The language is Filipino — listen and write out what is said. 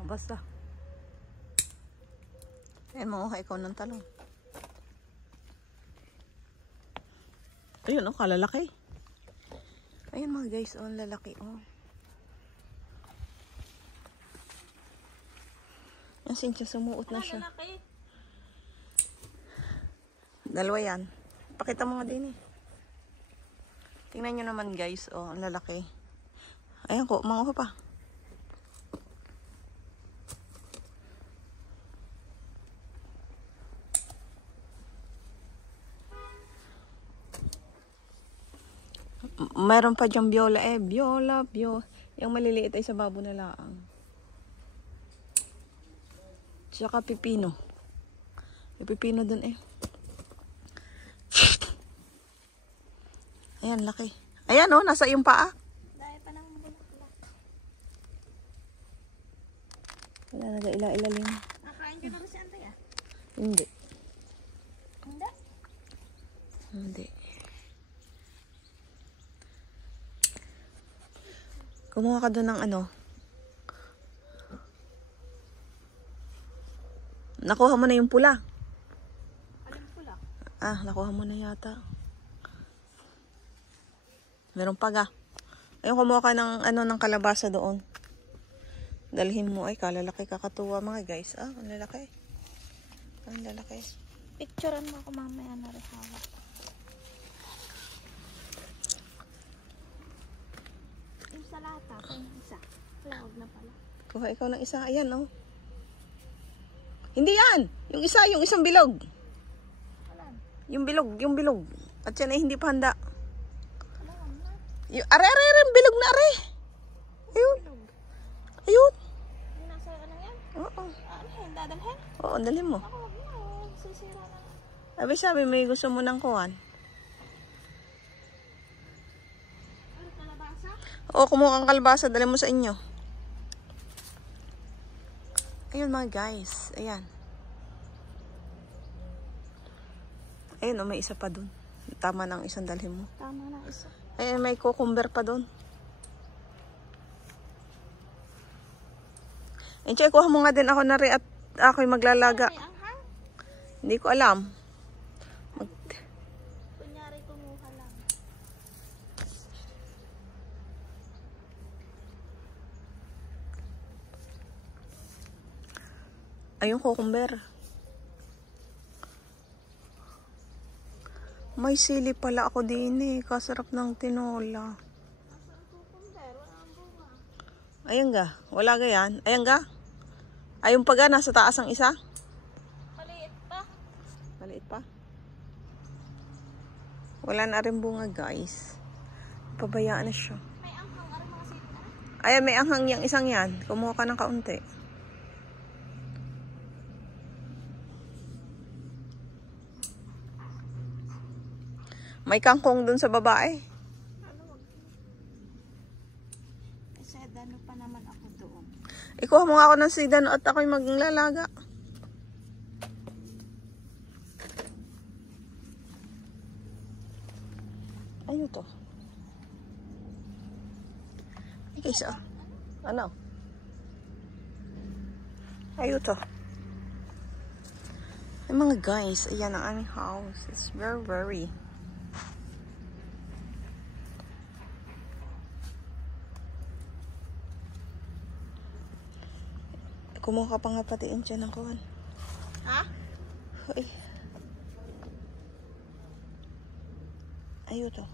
Oh, basta. Ayan, manguha ikaw ng talong. Ayun, oh, kalalaki. Ayan mga guys, oh, lalaki, oh. Yan, Cynthia, sumuot na siya. Dalawa yan. Pakita mo nga din eh. Tingnan nyo naman guys, oh, ang lalaki. Ayan ko, manguha pa. Mayroon pa diyang biola eh. Biola. Yung maliliit ay sa babo na laang. Tsaka pipino. Yung pipino dun eh. Ayan, laki. Ayan oh, nasa iyong paa. Dahil pa nang bulaklak. Wala, nag-ila-ilalim. Nakain ka na ba si Antay ah? Hindi. Hindi? Hindi. Kumuha ka doon ng ano. Nakuha mo na yung pula. Alin pula? Ah, nakuha mo na yata. Meron pa ga. Ayun, kumuha ka ng ano, ng kalabasa doon. Dalhin mo. Ay, kalalaki, kakatuwa mga guys. Ah, ang lalaki. Ang lalaki. Picturean mo ako mamaya na rin hawak. Yung salata, kung isa. Huwag na pala. Kuha ikaw ng isa. Ayan, oh. Hindi yan. Yung isa, yung isang bilog. Alam. Yung bilog. At yan ay hindi pa handa. Alam na. Yung, are, bilog na are. Ayun. Ayun. Yung nasa ano yan? Oo. Ano yan? Dadalhin? Oo, dalhin mo. Ako wag na. Sisira na. Sabi, may gusto mo ng kuhan. Ano, kalabasa? Oo, kumuha kang kalbasa. Dalhin mo sa inyo. Ayun mga guys. Ayan. Ayun, oh, may isa pa dun. Tama ng isang dalhin mo. Tama na isa. Ayun, may cucumber pa dun. Ayun, Chay, kuha mo nga din ako na rin at ako'y maglalaga. May anghang? Hindi ko alam. Kunyari kumuha lang. Ayun, cucumber. May sili pala ako din eh. Kasarap ng tinola. Nasaan kukumber? Wala ang bunga. Ayan ga. Wala ga yan. Ayan ga. Ayun pa ga. Nasa taas ang isa. Maliit pa. Maliit pa. Wala na rin bunga guys. Pabayaan na siya. May anghang. Ano mga sili na? Ayan, may anghang yung isang yan. Kumuha ka ng kaunti. May kangkong dun sa babae. Ano wag? Kasi dano pa naman ako doon. Ikuha mo nga ako ng sidano at ako'y maglalaga. Ayun to. Ay guys, ah. Ano? Ayun to. Ay mga guys, ayan ang aming house. It's very kumuha ka pa nga pati dyan ng kuhan. Ha? Ay. Ayun to.